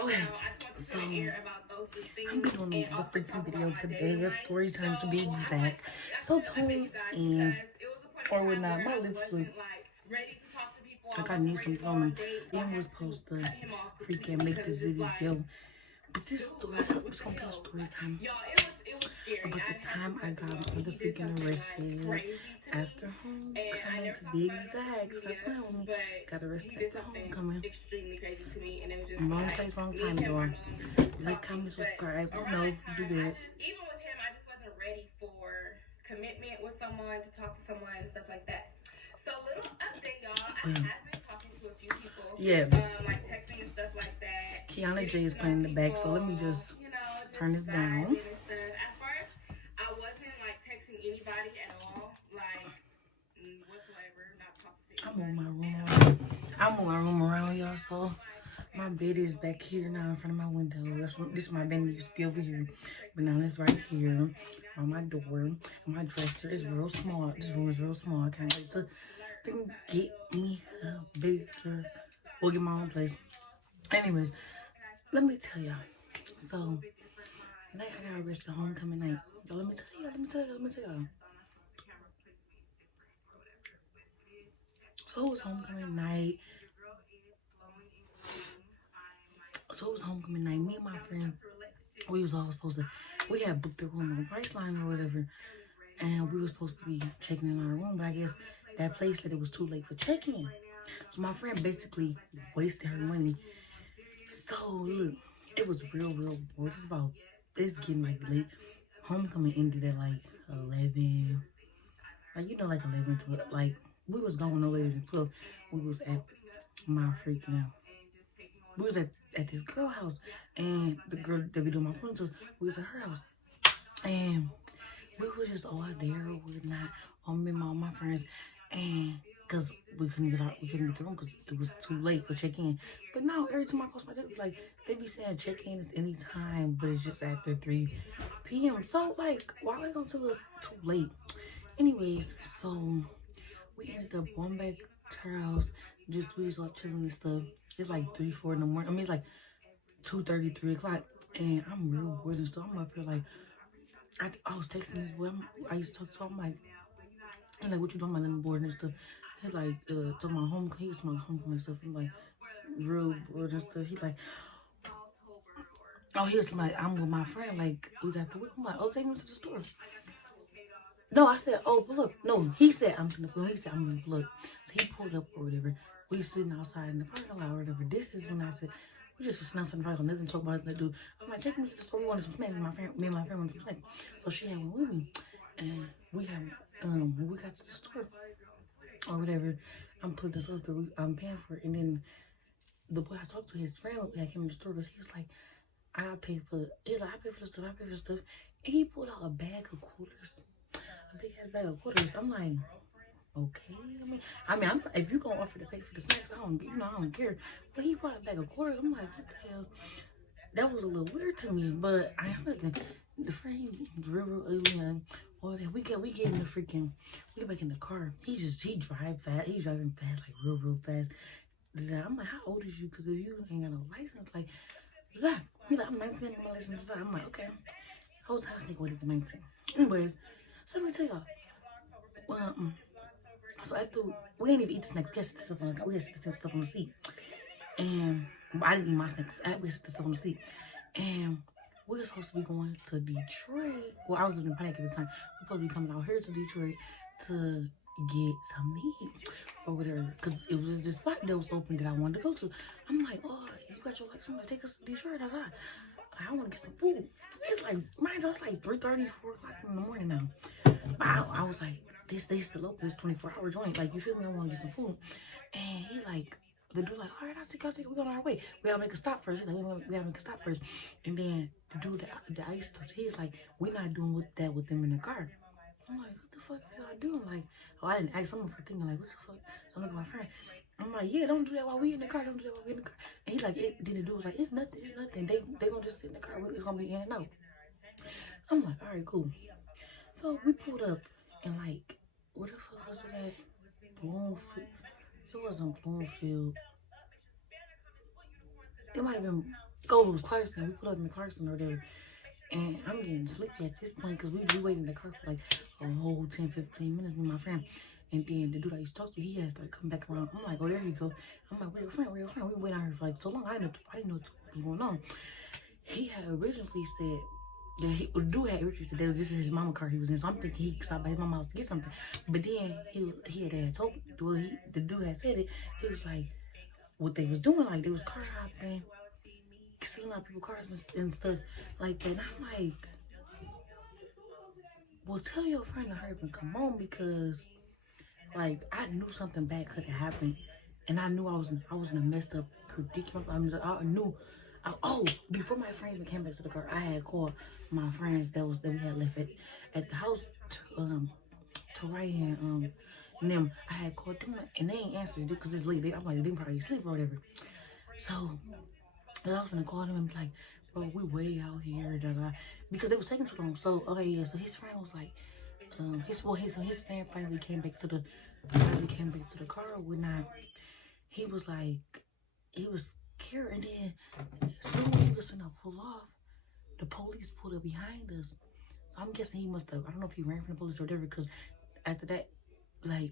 Okay, so I'm doing the freaking video today. A story time to be exact. So tune in or whatnot. My lips look like I need some plumbing. Ian was supposed to freaking make this video. But this story, it's gonna be a story time about the time I got the freaking arrested after homecoming to be exact. Stop playing with me. Got arrested after homecoming. Wrong place, wrong time, y'all. Like, comment, subscribe. You know, do that. Even with him, I just wasn't ready for commitment with someone, to talk to someone and stuff like that. So, little update, y'all. I have been talking to a few people. Yeah. Like texting and stuff like that. Kiana J is playing in the back, so let me just turn this down. At first, I wasn't like texting anybody at all, like whatsoever. Not talking to anybody. I'm moving my room around, y'all. So my bed is back here now in front of my window. This is my bed used to be over here, but now it's right here on my door. And my dresser is real small. This room is real small. I can't wait to get me a bigger, or get my own place. Anyways, let me tell y'all. So, night I got arrested homecoming night. Let me tell y'all. So it was homecoming night. Me and my friend, we was all supposed to, we had booked a room on Priceline or whatever, and we were supposed to be checking in our room, but I guess that place said it was too late for check-in. So my friend basically wasted her money. So look, it was real bored. It's getting like late. Homecoming ended at like 11, like, like 11, 12. Like, we was going no later than 12. We was at my freaking, we was at this girl house, and the girl that be doing my functions, we was at her house, and we were just all there or whatnot, on me and all my friends, and because we couldn't get the room because it was too late for check-in. But now every time I post my day, like, they be saying check-in is any time, but it's just after 3 p.m. So like, why we gonna tell us too late? Anyways, so we ended up going back to her house. We was all chilling and stuff. It's like 3, 4 in the morning. I mean, it's like 2:30, 3 o'clock, and I'm real bored and stuff. I'm up here like, I was texting this boy. I used to talk to him, I'm like, what you doing? My little board and stuff. He like, talking about homecoming. He's my homecoming and stuff. I'm like, real bored and stuff. He like, oh, he was like, I'm with my friend. Like, we got the whip. I'm like, oh, take me to the store. No, I said, oh, pull up. No, he said, I'm gonna pull up. He said, I'm gonna pull up. So he pulled up or whatever. We sitting outside in the parking lot or whatever. This is when I said, we just was snapping the nothing to talk about, nothing to do. I'm like, take me to the store. We wanted some snacks. Me and my friend wanted some snacks. So she had one with me. And we had, when we got to the store or whatever, I'm putting this up, I'm paying for it. And then the boy I talked to, his friend, like him in the store, he was like, I pay for the stuff. And he pulled out a bag of quarters. A big ass bag of quarters. I'm like, okay. If you gonna offer to pay for the snacks, I don't care. But he bought a bag of quarters. I'm like, what the hell? That was a little weird to me, but I ain't nothing. The friend, he was real ugly, and all that. We get in the freaking, we get back in the car. He drive fast. He's driving fast, like real fast. I'm like, how old is you? Because if you ain't got no license, like, blah. He's like, I'm 19, my license. I'm like, okay. I was asking waiting for 19. Anyways, so let me tell y'all. Well, so after we ain't even eat the snacks, we had the stuff on the seat, and I didn't eat my snacks. We had the stuff on the seat, and we were supposed to be going to Detroit. Well, I was living in Panic at the time. We were supposed to be coming out here to Detroit to get something to eat or whatever, because it was this spot that was open that I wanted to go to. I'm like, oh, you got your license? Take us to Detroit? I want to get some food. It's like, mind you, it's like 3:30, 4 o'clock in the morning now. I was like, they still open, this 24-hour joint. Like, you feel me? I want to get some food. And he like, the dude like, all right, I'll take it. We're on our way. We gotta make a stop first. He's like, we gotta make a stop first. And then the dude that I used to, he's like, we're not doing that with them in the car. I'm like, what the fuck is y'all doing? Like, oh, I didn't ask someone for thinking, like, what the fuck? So I'm looking at my friend. I'm like, yeah, don't do that while we in the car. Don't do that while we in the car. And he like, then the dude was like, it's nothing. They gonna just sit in the car. It's gonna be in and out. I'm like, all right, cool. So we pulled up and like, what the fuck was it at? Bloomfield. It wasn't Bloomfield. It might have been Oh, it was Clarkson. We put up in Clarkson or whatever. And I'm getting sleepy at this point because we waiting in the car for like a whole 10, 15 minutes with my friend. And then the dude I used to talk to, he has to like come back around. I'm like, oh, there you go. I'm like, where your friend, where your friend? We waiting out here for like so long. I didn't know what was going on. He had originally said that the dude had originally said that this is his mama car he was in. So I'm thinking he stopped by his mama house to get something. But then he had told, well, the dude had said it. He was like, what they was doing, like they was car hopping, stealing out people's cars and stuff like that. And I'm like, well, tell your friend to hurry up and come on because, like, I knew something bad could have happened, and I knew I was in a messed up predicament. I mean, I knew. Before my friend even came back to the car, I had called my friends that we had left at the house to right here and them. I had called them and they ain't answered because it's late. I'm like, they probably sleep or whatever. So I was gonna call them and be like, bro, we way out here, because they was taking too long. So okay, yeah. So his friend was like, his fan finally came back to the car or whatnot. He was like, he was scared, and then soon when he was gonna pull off, the police pulled up behind us. So I'm guessing he must have. I don't know if he ran from the police or whatever. Because after that, like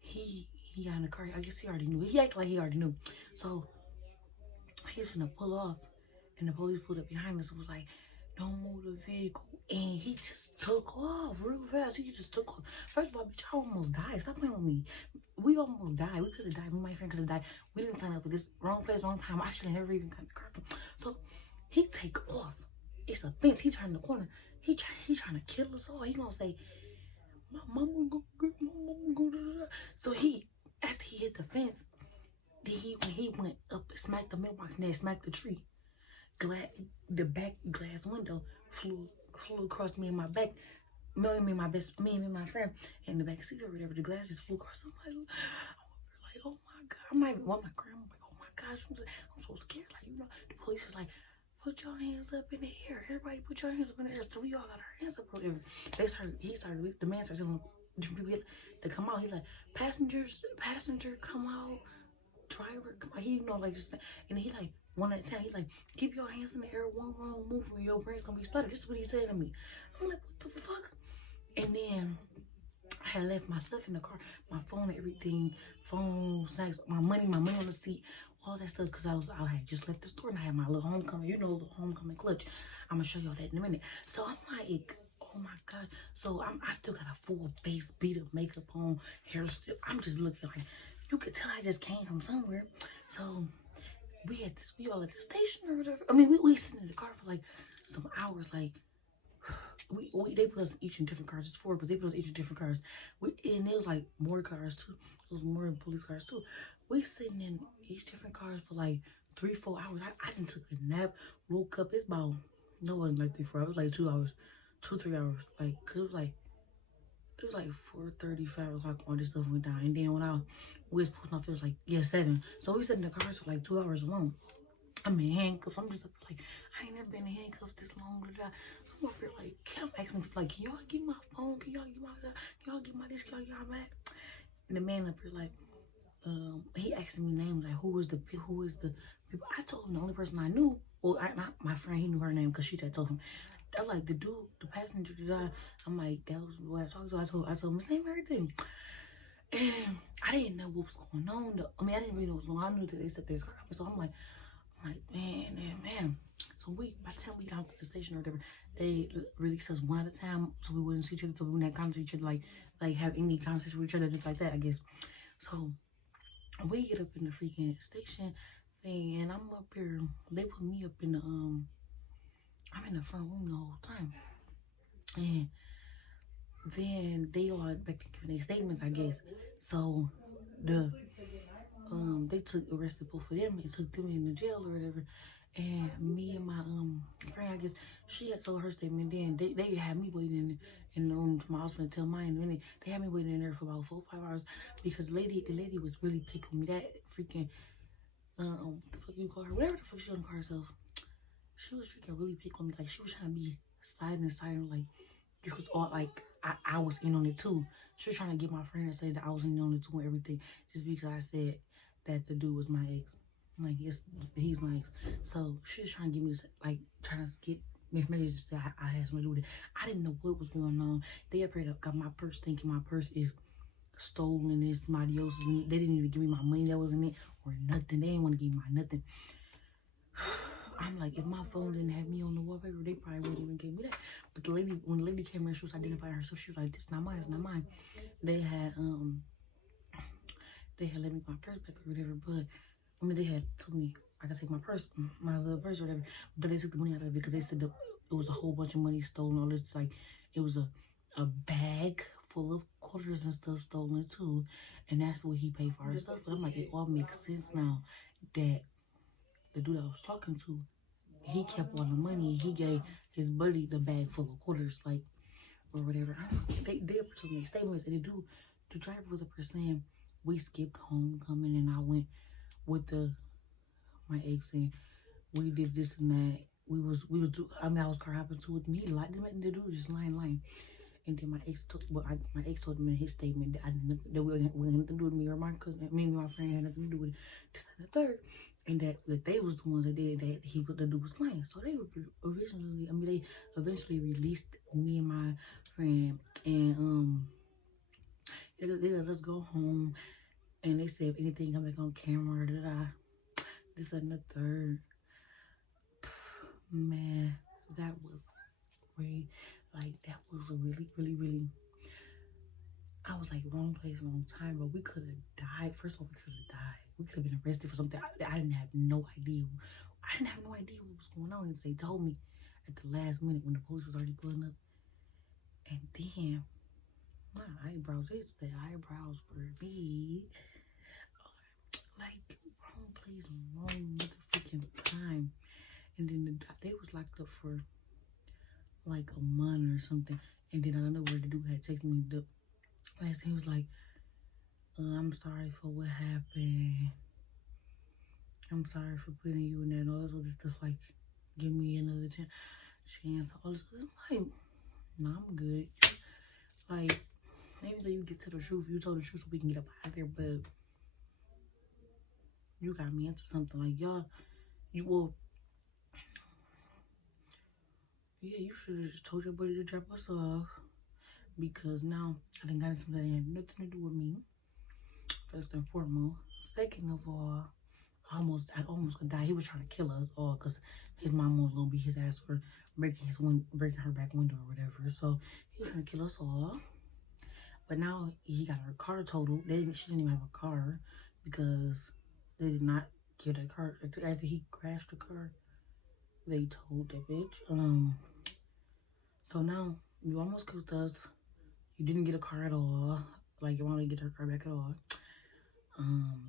he got in the car. I guess he already knew. He acted like he already knew. So he's gonna pull off, and the police pulled up behind us and was like, don't move the vehicle. And he just took off real fast. He just took off. First of all, bitch, I almost died. Stop playing with me. We almost died. We could have died. Me and my friend could have died. We didn't sign up for this. Wrong place, wrong time. I should have never even got in the car. So he take off. It's a fence. He turned the corner. He trying to kill us all. He gonna say, my mama go get my mama go. So after he hit the fence, he went up, smacked the mailbox, and then smacked the tree. The back glass window flew across me and my back. Me and my friend in the back seat or whatever. The glass just flew across. I'm like, oh my god. I'm not even want my grandma. I'm like, oh my gosh, I'm so scared. Like, the police is like, put your hands up in the air. Everybody put your hands up in the air. So we all got our hands up or whatever. The man started telling different people to come out. He like, passenger come out. Driver, he like just, and he like one at a time. He like, keep your hands in the air, one wrong move, or your brain's gonna be splattered. This is what he said to me. I'm like, what the fuck? And then I had left my stuff in the car, my phone and everything, phone, snacks, my money on the seat, all that stuff, because I had just left the store and I had my little homecoming, little homecoming clutch. I'm gonna show y'all that in a minute. So I'm like, oh my god. So I still got a full face, beat up, makeup on, hair still. I'm just looking like, you could tell I just came from somewhere. So we all at the station or whatever. I mean, we sitting in the car for like some hours. Like they put us each in different cars. It's 4, but they put us each in different cars. And there was like more cars too. There was more police cars too. We sitting in each different cars for like 3-4 hours. I didn't took a nap, woke up. It wasn't like 3-4 hours. It was like 2 hours, 2-3 hours. Like, cause it was like 4:30, 5 o'clock all this stuff went down. And then when we was posting off, it was like, 7. So we sat in the cars for like 2 hours alone. I'm in handcuffs. I'm just like, I ain't never been in handcuffs this long. I'm over here like, I'm asking people like, can y'all give me my phone? Can y'all give my this? Can y'all give my that? And the man up here like, he asking me names like, who is the people? I told him the only person I knew. Well, not my friend. He knew her name because she had told him. I like the dude, the passenger that died. I'm like, that was what I talked to. I told him his name and everything. And I didn't know what was going on. I mean, I didn't really know what was going on. I knew that they said they was car. So I'm like, man. So by the time we got to the station or whatever, they released us one at a time so we wouldn't see each other, so we wouldn't have contact each other, like have any conversation with each other, just like that, I guess. So we get up in the freaking station thing, and I'm up here. They put me up in the I'm in the front room the whole time. And then they all back giving their statements, I guess. So they arrested both of them and took them in the jail or whatever. And me and my friend, I guess, she had told her statement. Then they had me waiting in the room to my house to tell mine. And they had me waiting in there for about 4 or 5 hours because the lady was really picking me. That freaking what the fuck you call her? Whatever the fuck she don't call herself. She was freaking really picking on me. Like, she was trying to be silent. Like, this was all, like, I was in on it, too. She was trying to get my friend to say that I was in on it, too, and everything. Just because I said that the dude was my ex. I'm like, yes, he's nice. So she was trying to give me this, like, trying to get information to say I had something to do with it. I didn't know what was going on. They up here got my purse thinking my purse is stolen and somebody else's. And they didn't even give me my money that was in it or nothing. They didn't want to give me my nothing. I'm like, if my phone didn't have me on the wallpaper, they probably wouldn't even give me that. But the lady, when the lady came in, she was identifying herself. She was like, "This not mine. It's not mine." They had let me my purse back or whatever. But I mean, they had told me I could take my purse, my little purse or whatever. But they took the money out of it because they said it was a whole bunch of money stolen. All this, like, it was a bag full of quarters and stuff stolen too, and that's what he paid for our stuff. But I'm like, it all makes sense now that the dude I was talking to, he kept all the money. He gave his buddy the bag full of quarters, like, or whatever. They took me statements, and the driver was up there saying we skipped homecoming, and I went with my ex, and we did this and that. We was I was car hopping too with me. He lied. The dude was just lying. And then my ex told him in his statement that that we had nothing to do with me or my cousin, me and my friend had nothing to do with it. This and the third, and that they was the ones that did that. The dude was lying. So they eventually released me and my friend, and they let us go home. And they said if anything come back on camera, this and the third. Man, that was great. Like, that was really, I was like, wrong place, wrong time, but we could have died. First of all, we could have died. We could have been arrested for something. I didn't have no idea. I didn't have no idea what was going on. And they told me at the last minute when the police was already pulling up. And then, my eyebrows, it's the eyebrows for me. Like, wrong place, wrong motherfucking time. And then they was locked up for like a month or something. And then I don't know where the dude had texted me. The last thing he was like, I'm sorry for what happened. I'm sorry for putting you in there and all this other stuff. Like, give me another chance. All this stuff. I'm like, no, I'm good. Like, maybe that you get to the truth. You told the truth so we can get up out of there. But you got me into something. Like, y'all, yeah, you should have just told your buddy to drop us off, because now I done got into something that had nothing to do with me, first and foremost. Second of all, I almost could die. He was trying to kill us all because his mom was gonna be his ass for breaking her back window or whatever. So he was trying to kill us all. But now he got her car totaled. She didn't even have a car because they did not give that car after he crashed the car. They told that bitch. So now you almost killed us. You didn't get a car at all. Like, you want to get her car back at all.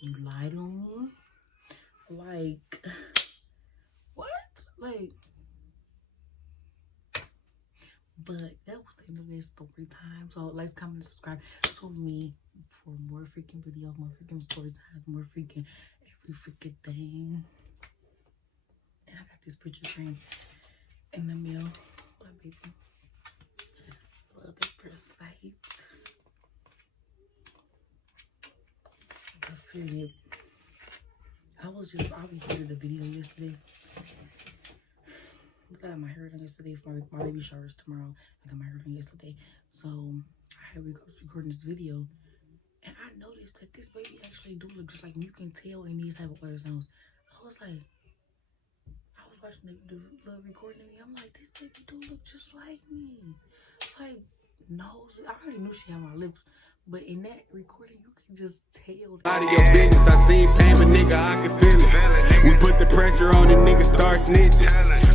You lied on me. Like, what? Like, but that was the end of this story time. So like, comment, and subscribe to me for more freaking videos, more freaking story times, more freaking every freaking thing. And I got this picture frame in the mail. My baby. Love it for sight. That's period. I recorded a video yesterday. I got my hair done yesterday for my baby showers tomorrow. I got my hair done yesterday. So I had recording this video. And I noticed that this baby actually do look just like me. You can tell in these type of ultrasounds. I was watching the little recording of me. I'm like, this baby do look just like me. Like, nose. I already knew she had my lips. But in that recording, you can just tell. Out of your business, I seen pain, but nigga, I can feel it. We put the pressure on the nigga, start snitching.